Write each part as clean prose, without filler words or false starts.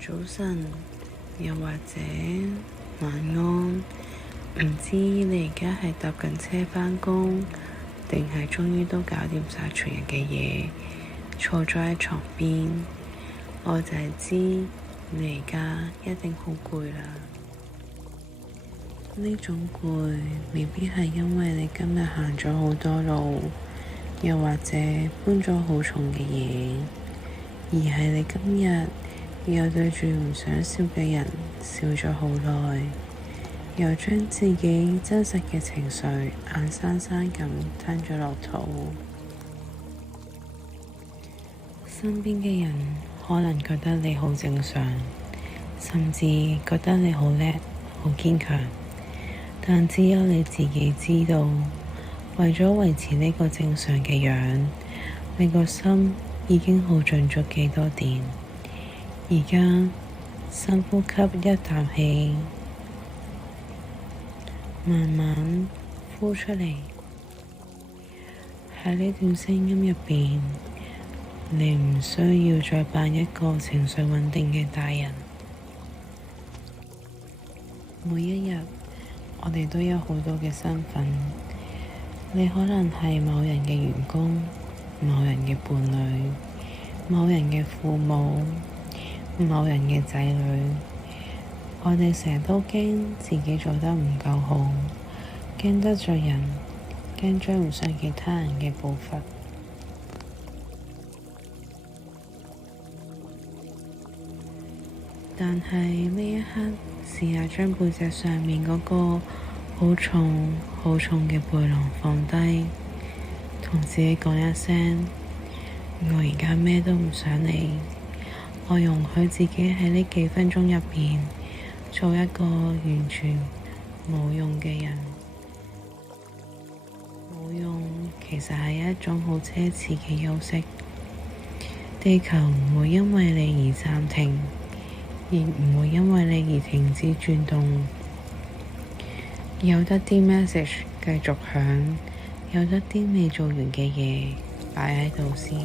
早晨，又或者晚安。唔知你而家係搭緊車返工，定係終於都搞掂晒全日嘅嘢，坐咗喺床邊。我就係知你而家一定好攰啦。呢種攰未必係因為你今日行咗好多路，又或者搬咗好重嘅嘢，而係你今日又對住唔想笑嘅人笑咗好耐，又將自己真實嘅情緒硬生生咁吞咗落肚。身邊嘅人可能覺得你好正常，甚至覺得你好叻、好堅強，但只有你自己知道，為咗維持呢個正常嘅樣，你個心已經耗盡咗幾多電。而家深呼吸一啖氣，慢慢呼出嚟。喺呢段聲音入邊，你唔需要再扮一個情緒穩定嘅大人。每一日，我哋都有好多嘅身份。你可能係某人嘅員工、某人嘅伴侶、某人嘅父母、某人嘅仔女。我哋成日都驚自己做得唔夠好，驚得罪人，驚追唔上其他人嘅步伐。但係呢一刻，試下將背脊上面嗰個好重好重嘅背囊放低，同自己講一聲：我而家咩都唔想理，我容許自己喺呢幾分鐘入邊做一個完全冇用嘅人。冇用其實係一種好奢侈嘅休息。地球唔會因為你而暫停，亦唔會因為你而停止轉動。有得啲 message 繼續響，有得啲未做完嘅嘢擺喺度先。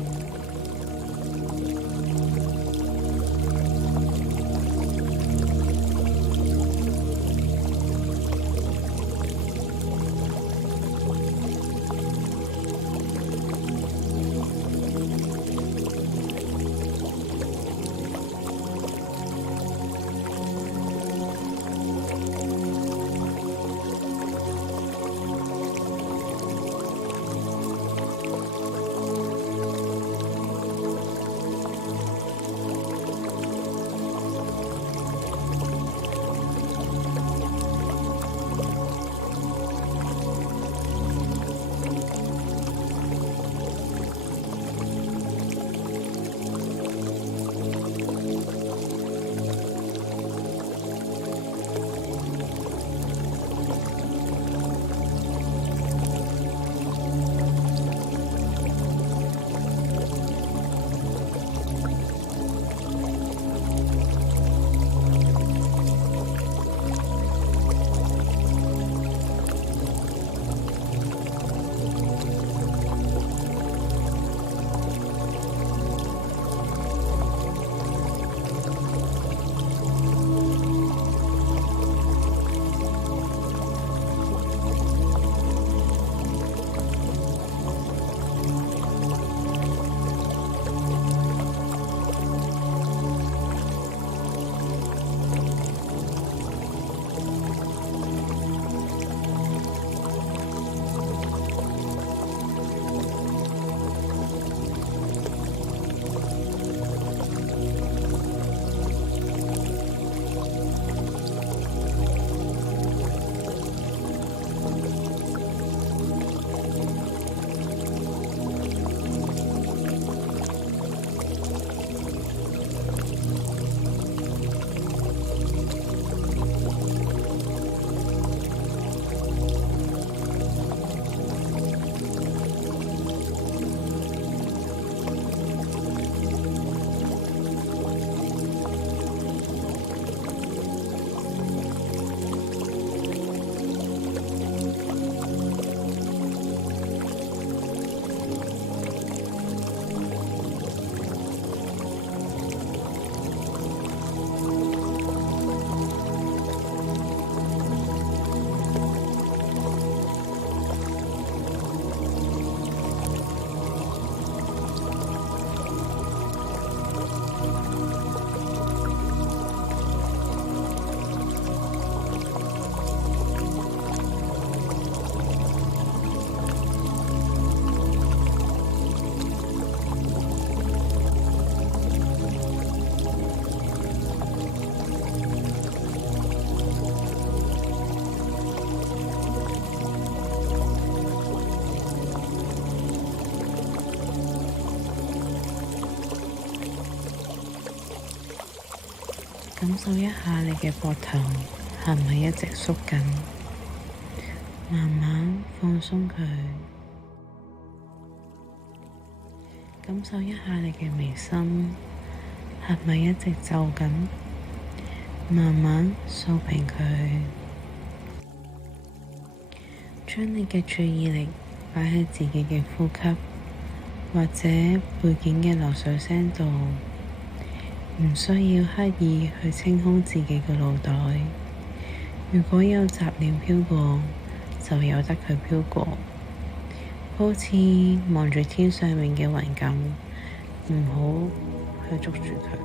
感受一下你嘅膊頭係咪一直縮緊，慢慢放鬆佢。感受一下你嘅眉心係咪一直皺緊，慢慢掃平佢。將你嘅注意力擺喺自己嘅呼吸或者背景嘅流水聲度，唔需要刻意去清空自己嘅腦袋。如果有雜念飄過，就由得佢飄過，好似望住天上面嘅雲咁，唔好去捉住佢。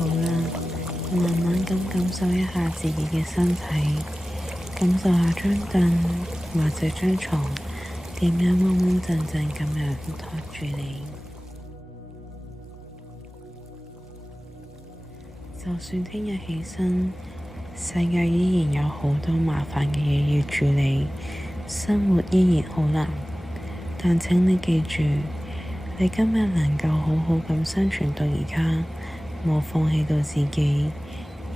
好啦，慢慢咁感受一下自己嘅身體，感受下張凳或者張床點樣穩穩陣陣咁樣托住你。就算聽日起身，世界依然有好多麻煩嘅嘢要處理，生活依然好難，但請你記住，你今日能夠好好咁生存到而家，冇放棄到自己，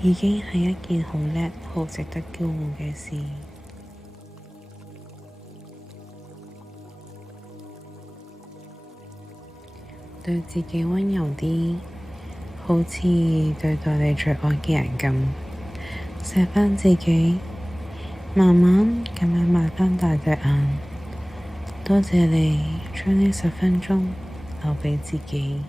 已經係一件好叻、好值得驕傲嘅事。對自己溫柔啲，好似對待你最愛嘅人咁，錫返自己，慢慢咁樣擘返大對眼。多謝你將呢10分鐘留畀自己。